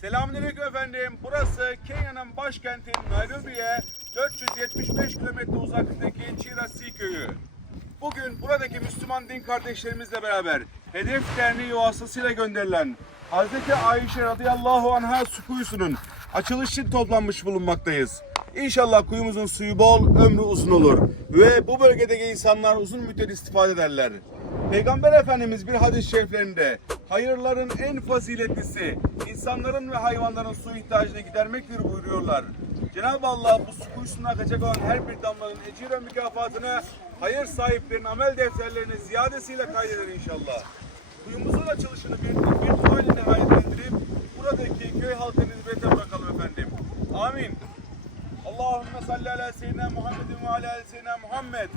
Selamünaleyküm efendim. Burası Kenya'nın başkenti Nairobi'ye 475 kilometre uzaklıktaki Chirasi köyü. Bugün buradaki Müslüman din kardeşlerimizle beraber Hedef Derneği vasıtasıyla gönderilen Hazreti Ayşe radıyallahu anha su kuyusunun açılış için toplanmış bulunmaktayız. İnşallah kuyumuzun suyu bol, ömrü uzun olur ve bu bölgedeki insanlar uzun müddet istifade ederler. Peygamber Efendimiz bir hadis-i şeriflerinde hayırların en faziletlisi insanların ve hayvanların su ihtiyacını gidermektir buyuruyorlar. Cenab-ı Allah bu su kuyusuna akacak olan her bir damlanın ecir ve mükafatını hayır sahiplerinin amel defterlerine ziyadesiyle kaydeder inşallah. Kuyumuzun açılışını bir, bir dua صلى على سيدنا محمد وعلى آل سيدنا محمد.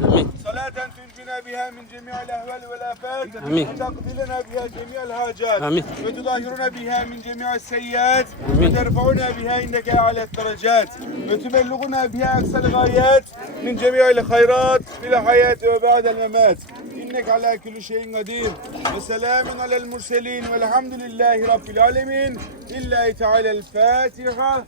صلاة تنجينا بها من جميع الأهوال والآفات. وتقضي لنا بها جميع الحاجات. وتطهرنا بها من جميع السيئات. وترفعنا بها انك اعلى الدرجات. وتبلغنا بها أقصى الغايات من جميع الخيرات في الحياة وبعد الممات. إنك على كل شيء قدير. وسلام على المرسلين. والحمد لله رب العالمين. لله تعالى الفاتحة.